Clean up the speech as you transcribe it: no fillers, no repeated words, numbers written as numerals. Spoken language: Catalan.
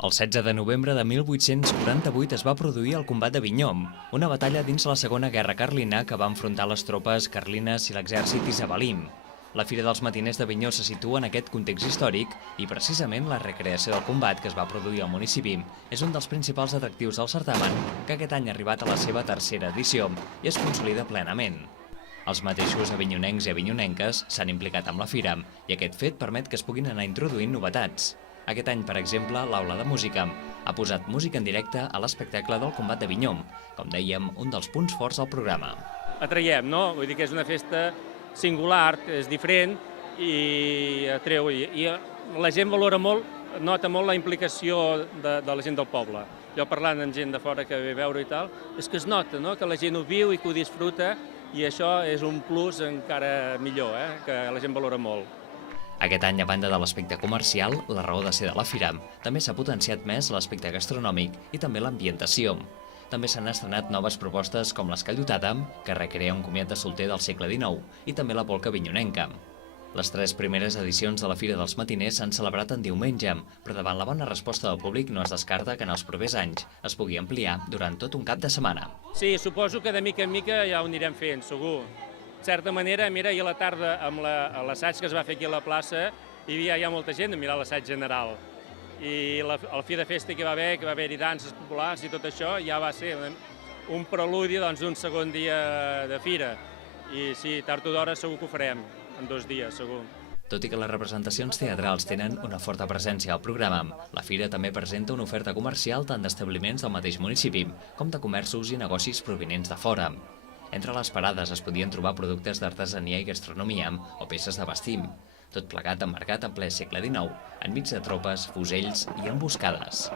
El 16 de novembre de 1848 es va produir el combat d'Avinyó, una batalla dins la Segona Guerra Carlina que va enfrontar les tropes carlines i l'exèrcit isabelí. La Fira dels Matiners d'Avinyó se situa en aquest context històric i precisament la recreació del combat que es va produir al municipi és un dels principals atractius del certamen, que aquest any ha arribat a la seva tercera edició i es consolida plenament. Els mateixos avinyonencs i avinyonenques s'han implicat amb la fira i aquest fet permet que es puguin anar introduint novetats. Aquest any, per exemple, l'Aula de Música ha posat música en directe a l'espectacle del combat d'Avinyó, com dèiem, un dels punts forts del programa. Atraiem, no? Vull dir que és una festa singular, és diferent i atreu. I la gent valora molt, nota molt la implicació de la gent del poble. Jo parlant amb gent de fora que ve a veure i tal, és que es nota, no?, que la gent ho viu i que ho disfruta i això és un plus encara millor, que la gent valora molt. Aquest any, a banda de l'aspecte comercial, la raó de ser de la fira, també s'ha potenciat més l'aspecte gastronòmic i també l'ambientació. També s'han estrenat noves propostes com l'escallotada, que recrea un comiat de solter del segle XIX, i també la polca avinyonenca. Les 3 primeres edicions de la Fira dels Matiners s'han celebrat en diumenge, però davant la bona resposta del públic no es descarta que en els propers anys es pugui ampliar durant tot un cap de setmana. Sí, suposo que de mica en mica ja ho anirem fent, segur. De certa manera, mira, ahir a la tarda amb l'assaig que es va fer aquí a la plaça hi havia ja molta gent a mirar l'assaig general. I el fi de festa que va haver-hi danses populars i tot això ja va ser un preludi d'un segon dia de fira. I sí, tard o d'hora segur que ho farem, en 2 dies, segur. Tot i que les representacions teatrals tenen una forta presència al programa, la fira també presenta una oferta comercial tant d'establiments del mateix municipi com de comerços i negocis provinents de fora. Entre les parades es podien trobar productes d'artesania i gastronomia o peces de vestir, tot plegat emmarcat en ple segle XIX, enmig de tropes, fusells i emboscades.